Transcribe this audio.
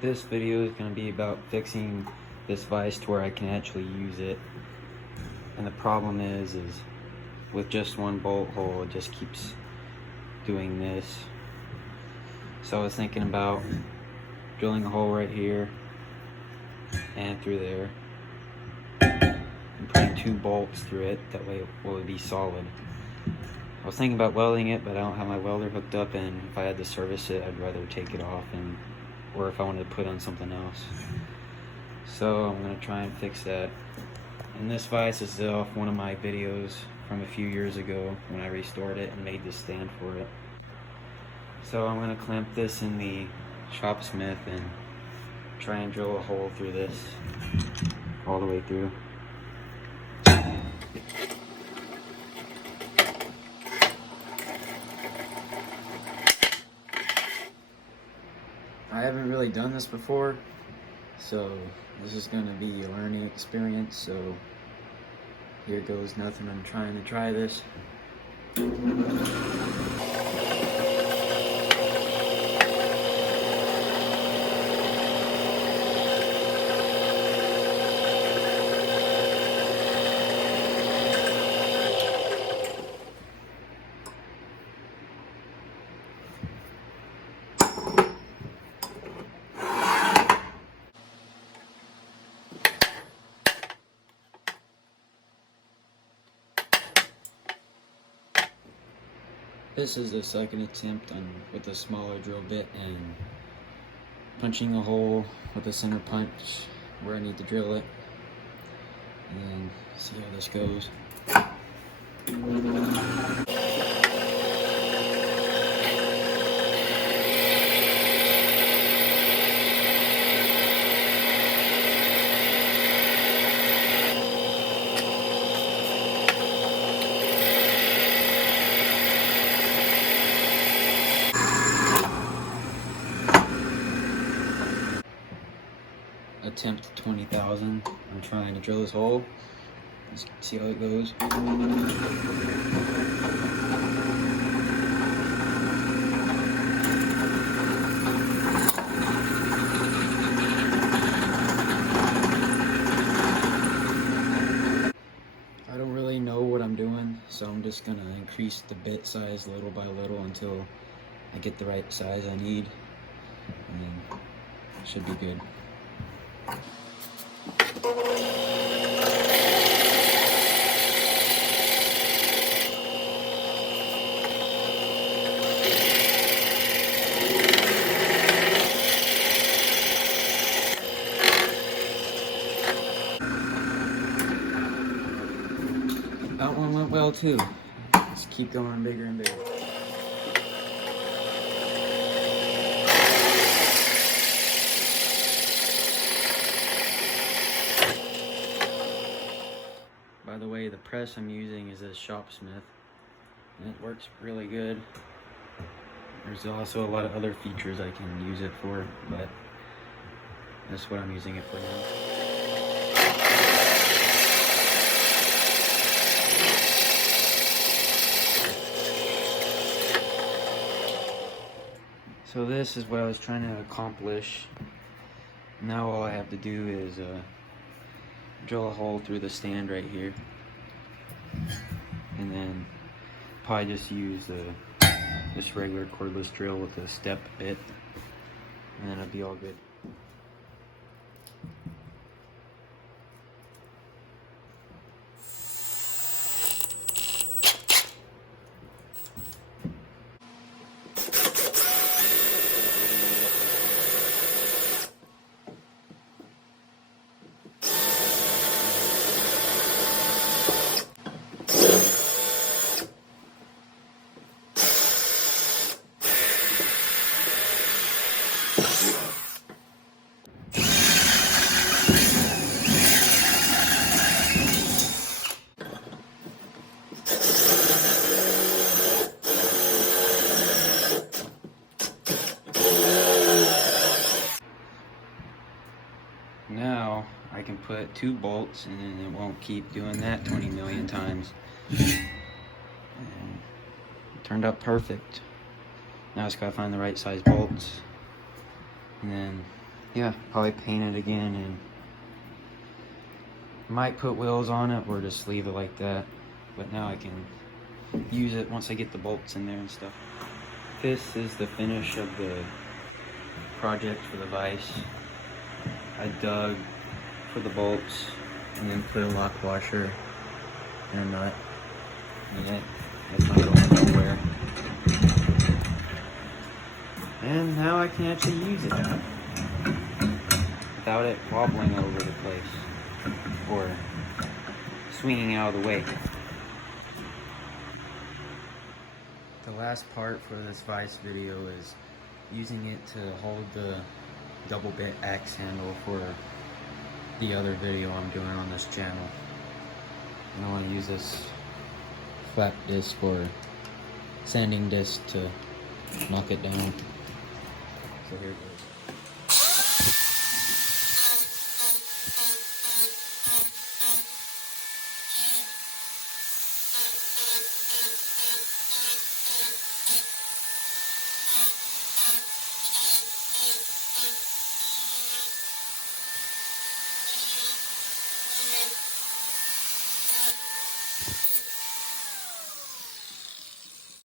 This video is going to be about fixing this vise to where I can actually use it. And the problem is with just one bolt hole, it just keeps doing this. So I was thinking about drilling a hole right here and through there and putting 2 bolts through it. That way it will be solid. I was thinking about welding it, but I don't have my welder hooked up, and if I had to service it, I'd rather take it off, or if I wanted to put on something else. So I'm going to try and fix that. And this vise is off one of my videos from a few years ago when I restored it and made this stand for it. So I'm going to clamp this in the shop smith and try and drill a hole through this all the way through. I haven't really done this before, so this is going to be a learning experience, so here goes nothing. I'm trying to try this. This is the second attempt with a smaller drill bit and punching a hole with a center punch where I need to drill it, and then see how this goes. Attempt 20,000. I'm trying to drill this hole. Let's see how it goes. I don't really know what I'm doing, so I'm just gonna increase the bit size little by little until I get the right size I need, and then it should be good. That one went well too. Let's keep going bigger and bigger. By the way, the press I'm using is a shop smith, and it works really good. There's also a lot of other features I can use it for, but that's what I'm using it for now. So this is what I was trying to accomplish. Now all I have to do is drill a hole through the stand right here, and then probably just use this regular cordless drill with a step bit, and then it'll be all good. Now I can put 2 bolts and then it won't keep doing that 20 million times. And it turned out perfect. Now I just gotta find the right size bolts. And then, yeah, probably paint it again, and might put wheels on it or just leave it like that. But now I can use it once I get the bolts in there and stuff. This is the finish of the project for the vise. I dug for the bolts and then put a lock washer and a nut in it. It's not going nowhere. And now I can actually use it without it wobbling over the place or swinging out of the way. The last part for this vise video is using it to hold the double bit axe handle for the other video I'm doing on this channel. And I want to use this flat disc or sanding disc to knock it down. So here it goes.